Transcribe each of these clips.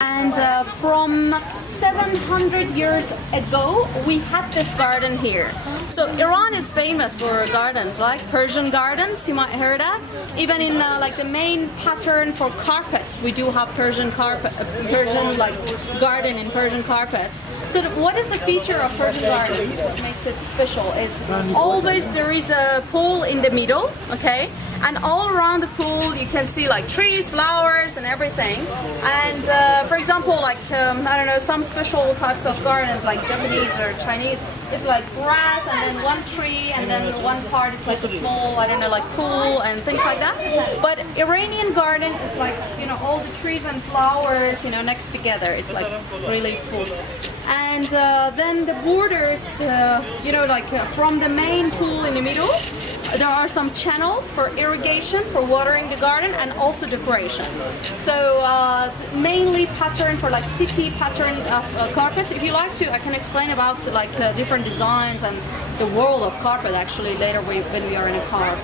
And from 700 years ago, we had this garden here. So Iran is famous for gardens, like Persian gardens, you might hear that. Even in like the main pattern for carpets, we do have Persian like garden in Persian carpets. So what is the feature of Persian gardens? What makes it special is always there is a pool in the middle, okay? And all around the pool you can see like trees, flowers and everything. And for example, like I don't know, some special types of gardens like Japanese or Chinese, it's like grass and then one tree and then one part is like a small, I don't know, like pool and things like that. But Iranian garden is like, you know, all the trees and flowers, you know, next together. It's like really full. And then the borders, you know, like from the main pool in the middle, there are some channels for irrigation, for watering the garden, and also decoration. So mainly pattern for like city pattern of carpets. If you like to, I can explain about like different designs and the world of carpet actually later when we are in a car.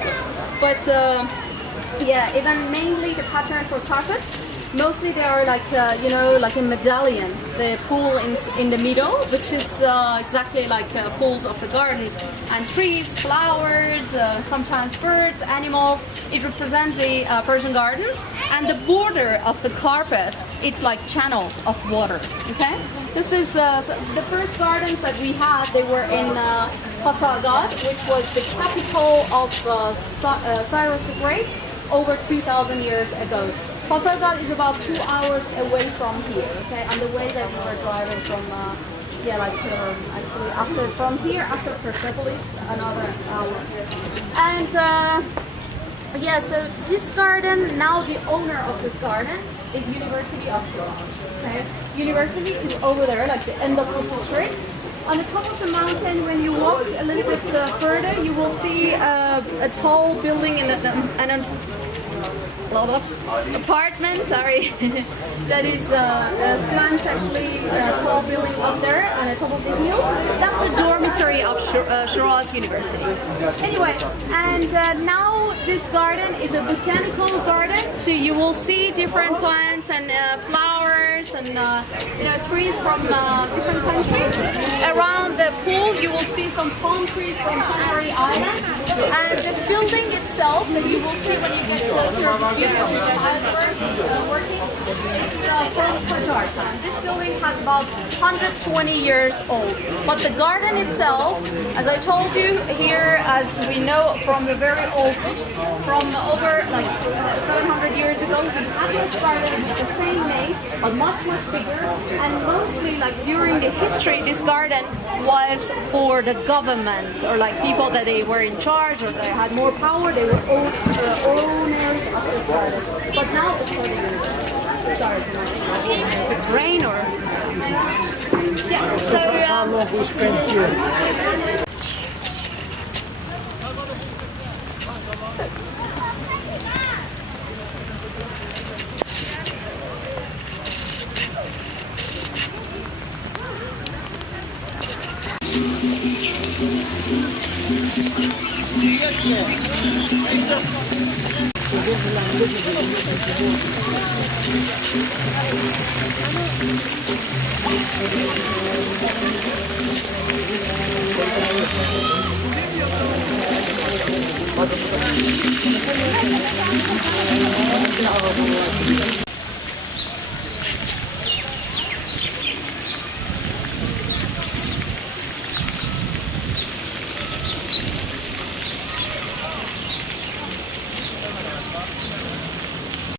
But yeah, even mainly the pattern for carpets. Mostly they are like, you know, like a medallion, the pool in the middle, which is exactly like pools of the gardens, and trees, flowers, sometimes birds, animals. It represents the Persian gardens, and the border of the carpet, it's like channels of water, okay? This is so the first gardens that we had, they were in Pasargad, which was the capital of Cyrus the Great over 2,000 years ago. Pasargad is about 2 hours away from here, okay? On the way that we were driving from, yeah, like actually from here after Persepolis, another hour. And yeah, so this garden, now the owner of this garden is University of Shiraz, okay? University is over there, like the end of this street. On the top of the mountain, when you walk a little bit further, you will see a tall building and an apartment, sorry, that is a slant, actually, tall building up there on the top of the hill. That's the dormitory of Shiraz University. Anyway, and now this garden is a botanical garden, so you will see different plants and flowers and you know, trees from different countries. Around the pool, you will see some palm trees from Canary Island, and the building itself that you will see when you get closer. Working. It's from Qajar time. This building has about 120 years old. But the garden itself, as I told you here, as we know from the very old books, from over like 700 years ago, we had this garden with the same name, but much bigger. And mostly, like during the history, this garden was for the government or like people that they were in charge or they had more power. They were owners of this garden. But now it's for the university. Sorry, if it's rain or yeah. So how long we spent here?